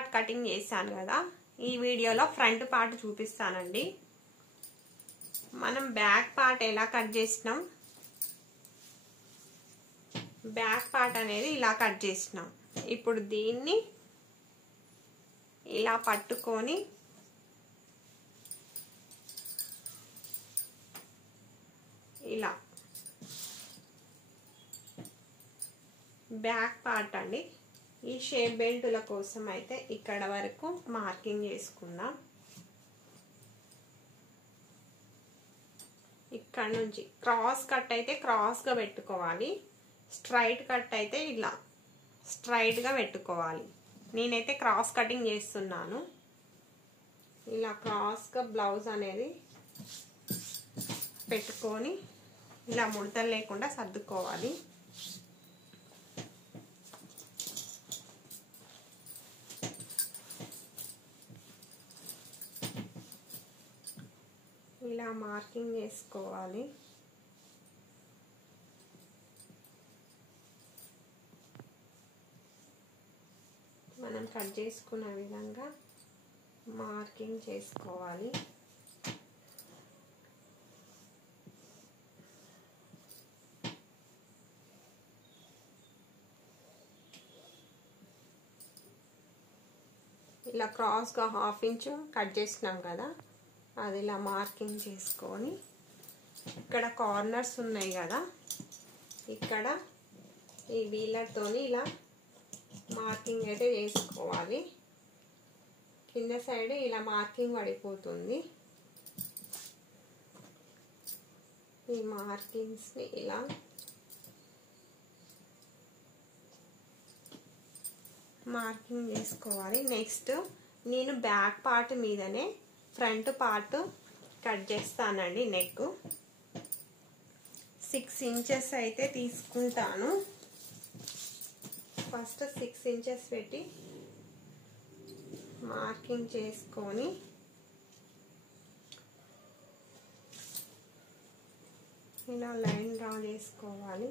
Part cutting చేశాను కదా, ఈ వీడియోలో ఫ్రంట్ పార్ట్ చూపిస్తానండి. మనం బ్యాక్ పార్ట్ ఎలా కట్ చేసినాం, బ్యాక్ పార్ట్ అనేది ఇలా కట్ చేసినాం. ఇప్పుడు దీన్ని ఇలా పట్టుకొని ఇలా బ్యాక్ పార్ట్ అండి. ఈ షేప్ బెల్టుల కోసం అయితే ఇక్కడ వరకు మార్కింగ్ చేసుకుందాం. ఇక్కడ నుంచి క్రాస్ కట్ అయితే క్రాస్గా పెట్టుకోవాలి, స్ట్రైట్ కట్ అయితే ఇలా స్ట్రైట్గా పెట్టుకోవాలి. నేనైతే క్రాస్ కటింగ్ చేస్తున్నాను. ఇలా క్రాస్గా బ్లౌజ్ అనేది పెట్టుకొని ఇలా ముడతలు లేకుండా సర్దుకోవాలి. ఇలా మార్కింగ్ చేసుకోవాలి. మనం కట్ చేసుకున్న విధంగా మార్కింగ్ చేసుకోవాలి. ఇలా క్రాస్గా 1/2 ఇంచు కట్ చేసినాం కదా, అది ఇలా మార్కింగ్ చేసుకొని ఇక్కడ కార్నర్స్ ఉన్నాయి కదా, ఇక్కడ ఈ వీలర్తోని ఇలా మార్కింగ్ అయితే చేసుకోవాలి. కింద సైడ్ ఇలా మార్కింగ్ పడిపోతుంది. ఈ మార్కింగ్స్ని ఇలా మార్కింగ్ చేసుకోవాలి. నెక్స్ట్ నేను బ్యాక్ పార్ట్ మీదనే ఫ్రంట్ పార్ట్ కట్ చేస్తానండి. నెక్ 6 ఇంచెస్ అయితే తీసుకుంటాను. ఫస్ట్ 6 ఇంచెస్ పెట్టి మార్కింగ్ చేసుకొని ఇలా లైన్ డ్రా చేసుకోవాలి.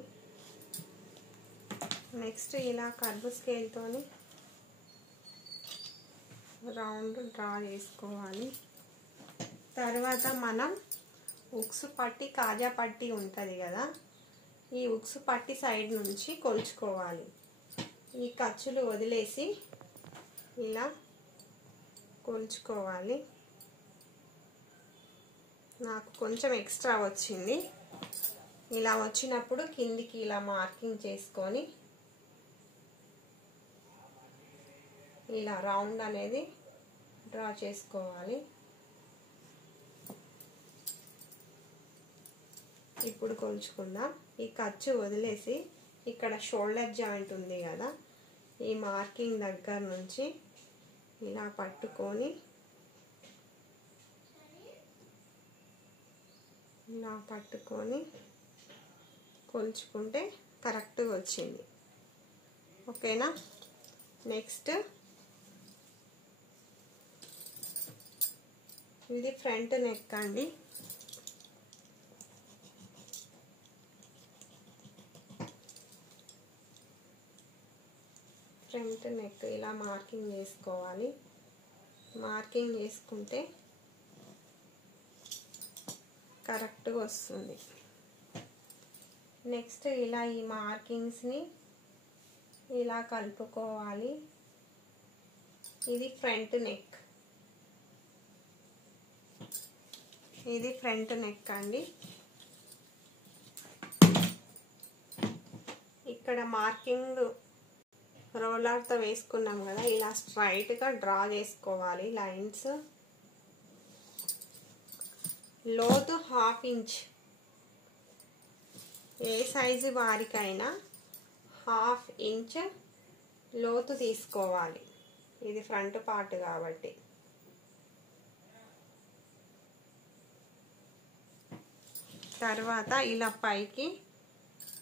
నెక్స్ట్ ఇలా కర్వ్ స్కేల్తోని రౌండ్ డ్రా చేసుకోవాలి. తర్వాత మనం ఉక్సు పట్టి కాజా పట్టి ఉంటుంది కదా, ఈ ఉక్సు పట్టి సైడ్ నుంచి కొలుచుకోవాలి. ఈ ఖర్చులు వదిలేసి ఇలా కొలుచుకోవాలి. నాకు కొంచెం ఎక్స్ట్రా వచ్చింది. ఇలా వచ్చినప్పుడు కిందికి ఇలా మార్కింగ్ చేసుకొని ఇలా రౌండ్ అనేది డ్రా చేసుకోవాలి. ఇప్పుడు కొలుచుకుందాం. ఈ ఖర్చు వదిలేసి ఇక్కడ షోల్డర్ జాయింట్ ఉంది కదా, ఈ మార్కింగ్ దగ్గర నుంచి ఇలా పట్టుకొని ఇలా పట్టుకొని కొలుచుకుంటే కరెక్ట్గా వచ్చింది. ఓకేనా? నెక్స్ట్ ఇది ఫ్రంట్ నెక్ అండి. ఫ్రంట్ నెక్ ఇలా మార్కింగ్ చేసుకోవాలి. మార్కింగ్ చేసుకుంటే కరెక్ట్గా వస్తుంది. నెక్స్ట్ ఇలా ఈ మార్కింగ్స్ని ఇలా కలుపుకోవాలి. ఇది ఫ్రంట్ నెక్, ఇది ఫ్రంట్ నెక్ అండి. ఇక్కడ మార్కింగ్ రోలర్తో వేసుకున్నాం కదా, ఇలా స్ట్రైట్గా డ్రా చేసుకోవాలి లైన్స్. లోతు 1/2 ఇంచ్, ఏ సైజు వారికైనా 1/2 ఇంచ్ లోతు తీసుకోవాలి. ఇది ఫ్రంట్ పార్ట్ కాబట్టి. తర్వాత ఇలా పైకి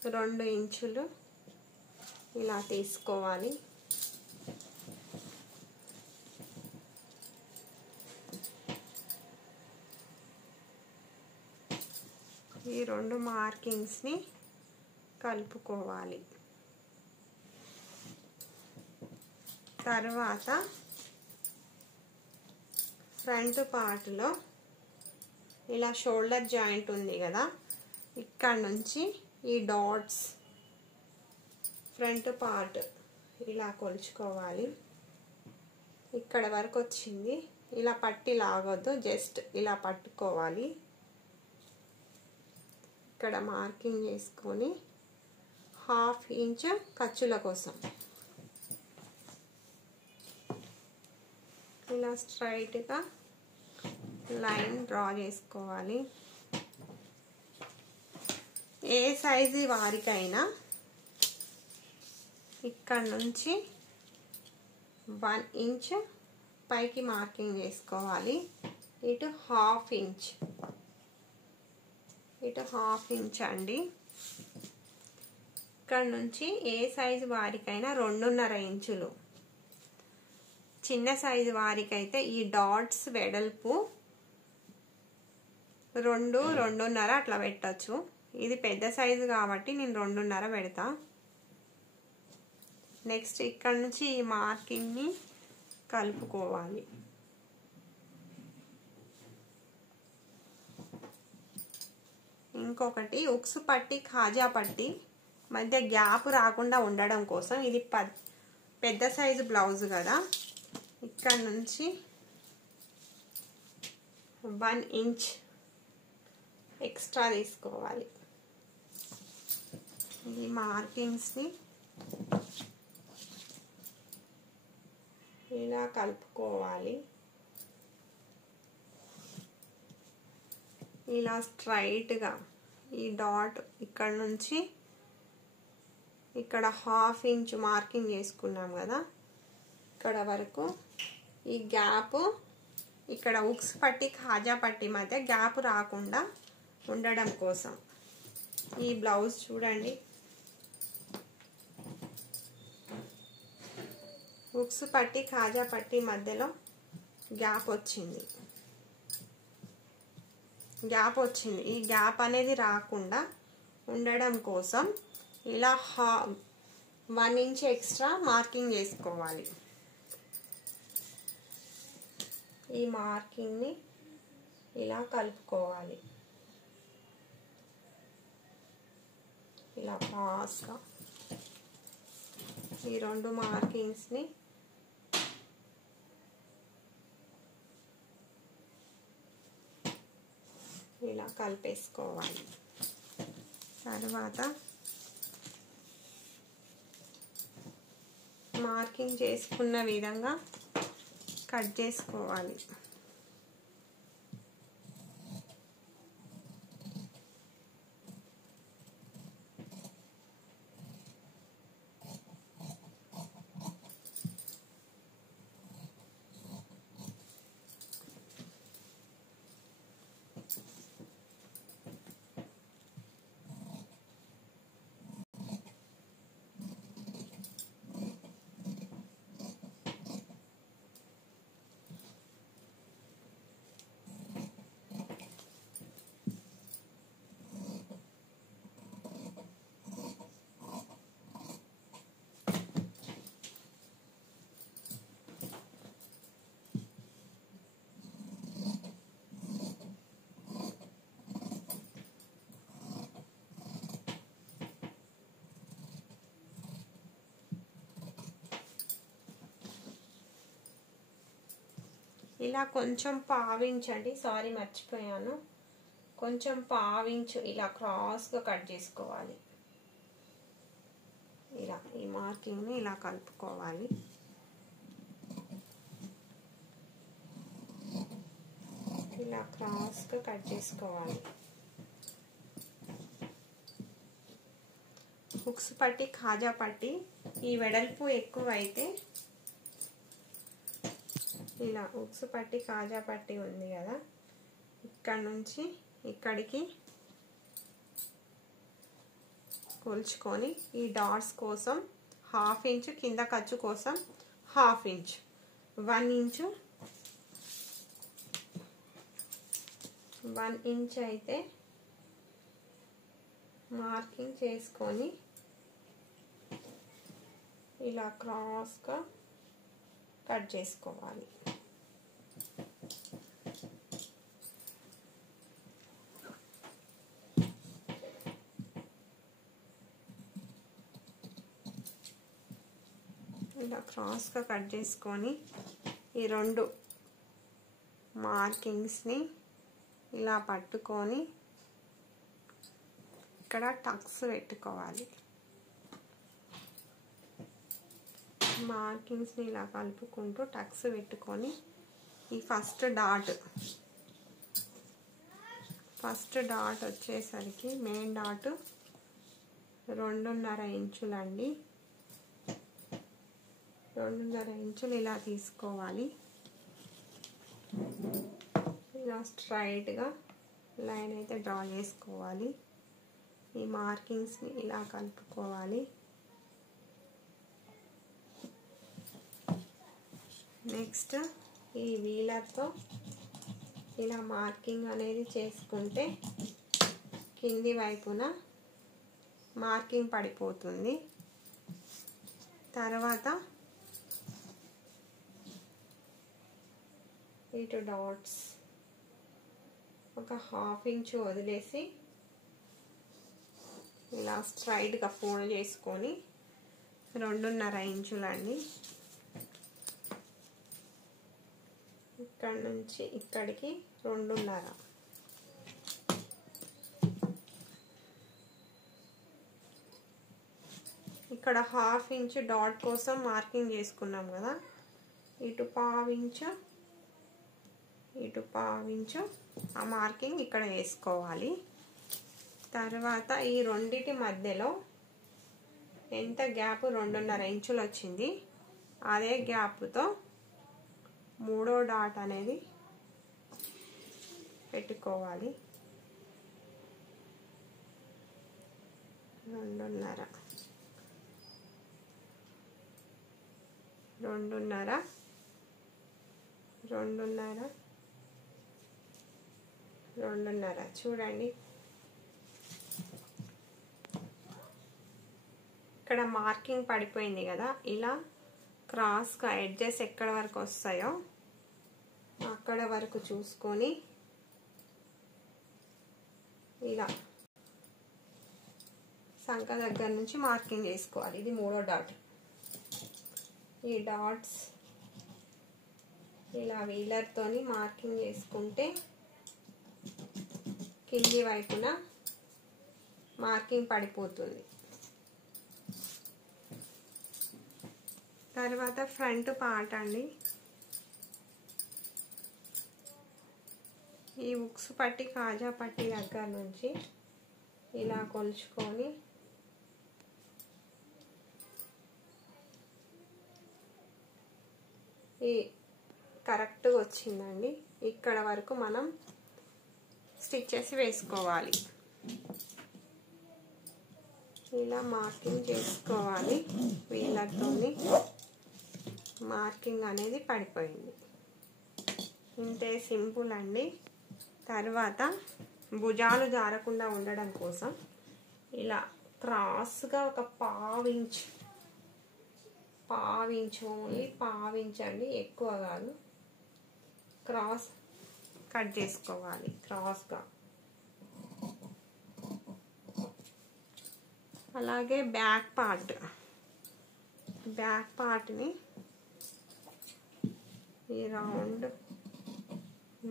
2 ఇంచులు ఇలా తీసుకోవాలి. ఈ 2 మార్కింగ్స్ని కలుపుకోవాలి. తర్వాత ఫ్రంట్ పార్ట్లో ఇలా షోల్డర్ జాయింట్ ఉంది కదా, ఇక్కడ నుంచి ఈ డాట్స్ ఫ్రంట్ పార్ట్ ఇలా కొలుచుకోవాలి. ఇక్కడ వరకు వచ్చింది. ఇలా పట్టి లాగొద్దు, జస్ట్ ఇలా పట్టుకోవాలి. ఇక్కడ మార్కింగ్ చేసుకొని 1/2 ఇంచ్ ఖర్చుల కోసం ఇలా స్ట్రైట్గా లైన్ డ్రా చేసుకోవాలి. ఏ సైజు వారికైనా ఇక్కడ నుంచి 1 ఇంచ్ పైకి మార్కింగ్ చేసుకోవాలి. ఇటు 1/2 ఇంచ్, ఇటు 1/2 ఇంచ్ అండి. ఇక్కడ నుంచి ఏ సైజు వారికైనా 2.5 ఇంచులు. చిన్న సైజు వారికైతే ఈ డాట్స్ వెడల్పు 2-2.5 అట్లా పెట్టచ్చు. ఇది పెద్ద సైజు కాబట్టి నేను 2.5 పెడతా. నెక్స్ట్ ఇక్కడ నుంచి ఈ మార్కింగ్ని కలుపుకోవాలి. ఇంకొకటి ఉక్స్ పట్టి కాజా పట్టి మధ్య గ్యాప్ రాకుండా ఉండడం కోసం, ఇది పెద్ద సైజు బ్లౌజ్ కదా, ఇక్కడ నుంచి 1 ఇంచ్ ఎక్స్ట్రా తీసుకోవాలి. ఈ మార్కింగ్స్ని ఇలా కలుపుకోవాలి. ఇలా స్ట్రైట్గా ఈ డాట్ ఇక్కడ నుంచి ఇక్కడ 1/2 ఇంచ్ మార్కింగ్ చేసుకున్నాం కదా, ఇక్కడ వరకు ఈ గ్యాప్, ఇక్కడ ఉక్స్ పట్టి కాజా పట్టి మధ్య గ్యాప్ రాకుండా ఉండడం కోసం. ఈ బ్లౌజ్ చూడండి, ఉక్స్ పట్టి కాజా పట్టి మధ్యలో గ్యాప్ వచ్చింది. ఈ గ్యాప్ అనేది రాకుండా ఉండడం కోసం ఇలా 1 ఇంచ్ ఎక్స్ట్రా మార్కింగ్ చేసుకోవాలి. ఈ మార్కింగ్ని ఇలా కలుపుకోవాలి. ఇలా ఫాస్ట్గా ఈ 2 మార్కింగ్స్ని ఇలా కలిపేసుకోవాలి. తర్వాత మార్కింగ్ చేసుకున్న విధంగా కట్ చేసుకోవాలి. ఇలా కొంచెం పావించండి, సారీ మర్చిపోయాను, కొంచెం పావించు ఇలా క్రాస్గా కట్ చేసుకోవాలి. ఇలా ఈ మార్కింగ్ని ఇలా కలుపుకోవాలి. ఇలా క్రాస్గా కట్ చేసుకోవాలి. హుక్స్ పట్టి కాజా పట్టి ఈ వెడల్పు ఎక్కువైతే ఇలా ఉక్స్ పట్టి కాజా పట్టి ఉంది కదా, ఇక్కడ నుంచి ఇక్కడికి కొలుచుకొని ఈ డాట్స్ కోసం 1/2 ఇంచ్, కింద ఖర్చు కోసం 1/2 ఇంచ్, 1 ఇంచ్ అయితే మార్కింగ్ చేసుకొని ఇలా క్రాస్గా కట్ చేసుకోవాలి. క్రాస్గా కట్ చేసుకొని ఈ రెండు మార్కింగ్స్ని ఇలా పట్టుకొని ఇక్కడ టక్స్ పెట్టుకోవాలి. మార్కింగ్స్ని ఇలా కలుపుకుంటూ టక్స్ పెట్టుకొని ఈ ఫస్ట్ డాట్ వచ్చేసరికి మెయిన్ డాట్ 2.5 ఇంచులండి. 2.5 ఇంచులు ఇలా తీసుకోవాలి. ఇలా స్ట్రైట్గా లైన్ అయితే డ్రా చేసుకోవాలి. ఈ మార్కింగ్స్ని ఇలా కలుపుకోవాలి. నెక్స్ట్ ఈ వీలర్తో ఇలా మార్కింగ్ అనేది చేసుకుంటే కింది వైపున మార్కింగ్ పడిపోతుంది. తర్వాత ఇటు డాట్స్ ఒక 1/2 ఇంచు వదిలేసి ఇలా స్ట్రైట్గా ఫోల్డ్ చేసుకొని 2.5 ఇంచులండి. ఇక్కడ నుంచి ఇక్కడికి 2.5. ఇక్కడ 1/2 ఇంచు డాట్ కోసం మార్కింగ్ చేసుకున్నాం కదా, ఇటు 1/2 ఇంచు ఇటు 1/2 ఇంచు ఆ మార్కింగ్ ఇక్కడ వేసుకోవాలి. తర్వాత ఈ రెండిటి మధ్యలో ఎంత గ్యాప్ 2.5 ఇంచులు వచ్చింది, అదే గ్యాప్తో మూడో డాట్ అనేది పెట్టుకోవాలి. 2.5 చూడండి. ఇక్కడ మార్కింగ్ పడిపోయింది కదా, ఇలా క్రాస్గా ఎడ్జెస్ ఎక్కడ వరకు వస్తాయో అక్కడ వరకు చూసుకొని ఇలా సంఖ దగ్గర నుంచి మార్కింగ్ చేసుకోవాలి. ఇది మూడో డాట్. ఈ డాట్స్ ఇలా వీలర్తోని మార్కింగ్ చేసుకుంటే కింది వైపున మార్కింగ్ పడిపోతుంది. తర్వాత ఫ్రంట్ పార్ట్ అండి. ఈ ఉక్స్ పట్టి కాజా పట్టి దగ్గర నుంచి ఇలా కొలుచుకొని ఈ కరెక్ట్గా వచ్చిందండి. ఇక్కడ వరకు మనం స్టిచెస్ వేసుకోవాలి. ఇలా మార్కింగ్ చేసుకోవాలి. వీలతోని మార్కింగ్ అనేది పడిపోయింది. ఇంతే, సింపుల్ అండి. తర్వాత భుజాలు జారకుండా ఉండడం కోసం ఇలా క్రాస్గా ఒక 1/2 ఇంచ్ ఓన్లీ 1/2 ఇంచ్ అండి, ఎక్కువ కాదు. క్రాస్ కట్ చేసుకోవాలి క్రాస్గా. అలాగే బ్యాక్ పార్ట్ని ఈ రౌండ్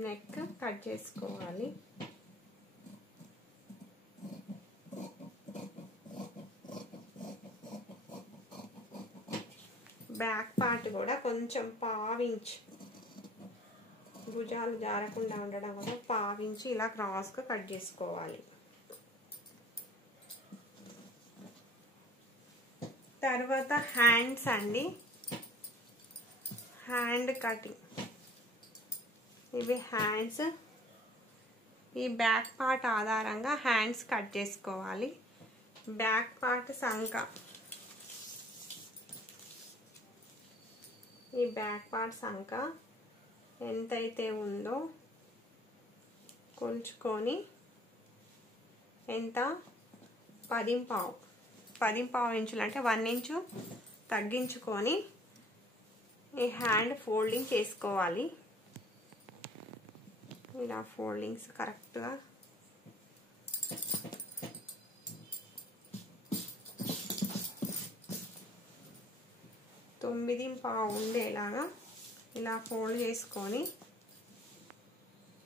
నెక్ కట్ చేసుకోవాలి. బ్యాక్ పార్ట్ కూడా కొంచెం 1/2 ఇంచ్, భుజాలు జారకుండా ఉండడం వల్ల 1/2 ఇంచ్ ఇలా క్రాస్గా కట్ చేసుకోవాలి. తర్వాత హ్యాండ్స్ అండి. Hand cutting. ఇవి హ్యాండ్స్. ఈ బ్యాక్ పార్ట్ ఆధారంగా హ్యాండ్స్ కట్ చేసుకోవాలి. బ్యాక్ పార్ట్ సంక, ఈ బ్యాక్ పార్ట్ సంక ఎంతైతే ఉందో కొలుచుకొని ఎంత 10.5 ఇంచులు అంటే 1 ఇంచు తగ్గించుకొని ఈ హ్యాండ్ ఫోల్డింగ్ చేసుకోవాలి. ఇలా ఫోల్డింగ్స్ కరెక్ట్గా 9.5 ఉండేలాగా ఇలా ఫోల్డ్ చేసుకొని,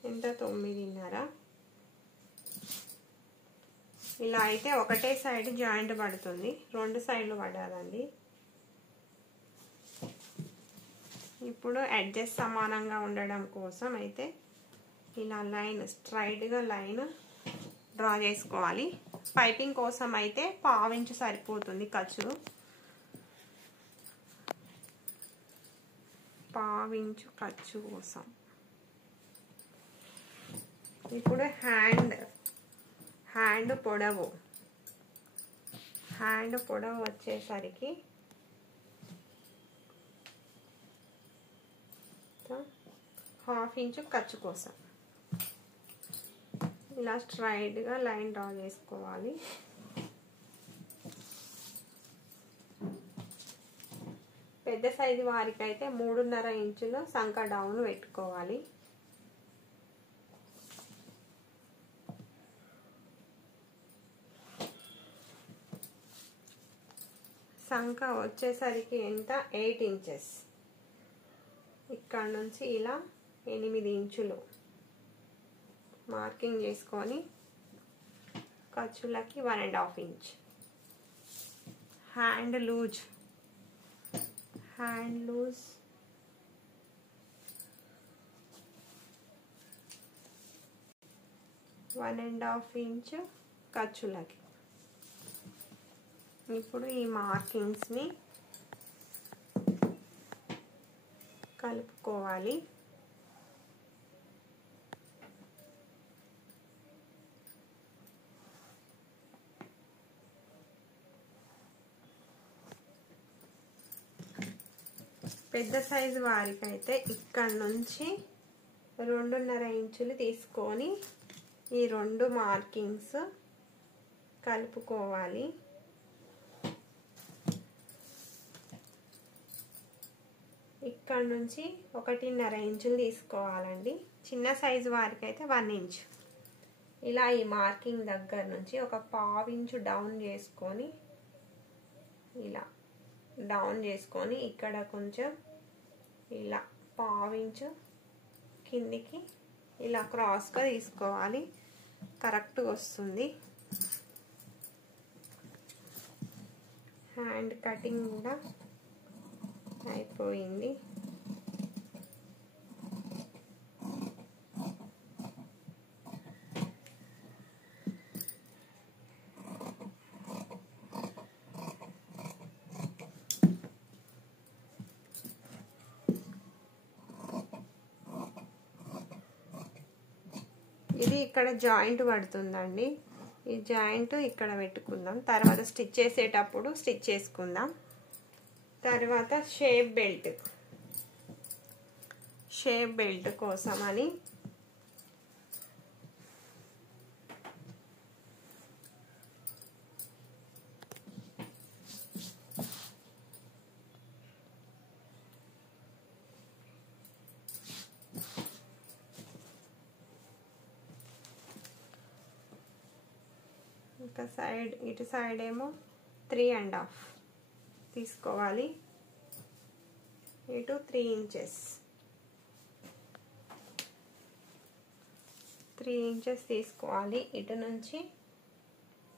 ఎంత 9.5 ఇలా అయితే ఒకటే సైడ్ జాయింట్ పడుతుంది, 2 సైడ్లు పడాలండి. ఇప్పుడు ఎడ్జెస్ సమానంగా ఉండడం కోసం అయితే ఇలా లైన్ స్ట్రైట్గా లైన్ డ్రా చేసుకోవాలి. పైపింగ్ కోసం అయితే 1/2 ఇంచు సరిపోతుంది ఖర్చు. 1/2 ఇంచు ఖర్చు కోసం. ఇప్పుడు హ్యాండ్ పొడవు వచ్చేసరికి 1/2 ఇంచు ఖర్చు కోసం ఇలా స్ట్రైట్గా లైన్ డ్రా చేసుకోవాలి. పెద్ద సైజు వారికి అయితే 3.5 ఇంచులు సంక డౌన్ పెట్టుకోవాలి. సంక వచ్చేసరికి ఎంత 8 ఇంచెస్. ఇక్కడ నుంచి ఇలా 8 ఇంచులు మార్కింగ్ చేసుకొని ఖర్చులకి 1.5 ఇంచ్. హ్యాండ్ లూజ్ 1.5 ఇంచ్ ఖర్చులకి. ఇప్పుడు ఈ మార్కింగ్స్ని కలుపుకోవాలి. పెద్ద సైజు వారికి అయితే ఇక్కడ నుంచి 2.5 ఇంచులు తీసుకొని ఈ 2 మార్కింగ్స్ కలుపుకోవాలి. ఇక్కడ నుంచి 1.5 ఇంచులు తీసుకోవాలండి. చిన్న సైజు వారికి అయితే 1 ఇంచ్. ఇలా ఈ మార్కింగ్ దగ్గర నుంచి ఒక 1/2 ఇంచు డౌన్ చేసుకొని, ఇలా డౌన్ చేసుకొని ఇక్కడ కొంచెం ఇలా 1/2 ఇంచు కిందికి ఇలా క్రాస్గా తీసుకోవాలి. కరెక్ట్గా వస్తుంది. హ్యాండ్ కటింగ్ కూడా అయిపోయింది. ఇది ఇక్కడ జాయింట్ పడుతుందండి. ఈ జాయింట్ ఇక్కడ పెట్టుకుందాం. తర్వాత స్టిచ్ చేసేటప్పుడు స్టిచ్ చేసుకుందాం. తర్వాత షేప్ బెల్ట్ కోసమని ఒక సైడ్, ఇటు సైడ్ ఏమో 3.5 తీసుకోవాలి. ఇటు 3 ఇంచెస్ తీసుకోవాలి. ఇటు నుంచి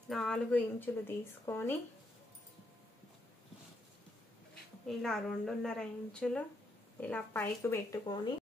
4 ఇంచులు తీసుకొని ఇలా 2.5 ఇంచులు ఇలా పైకి పెట్టుకొని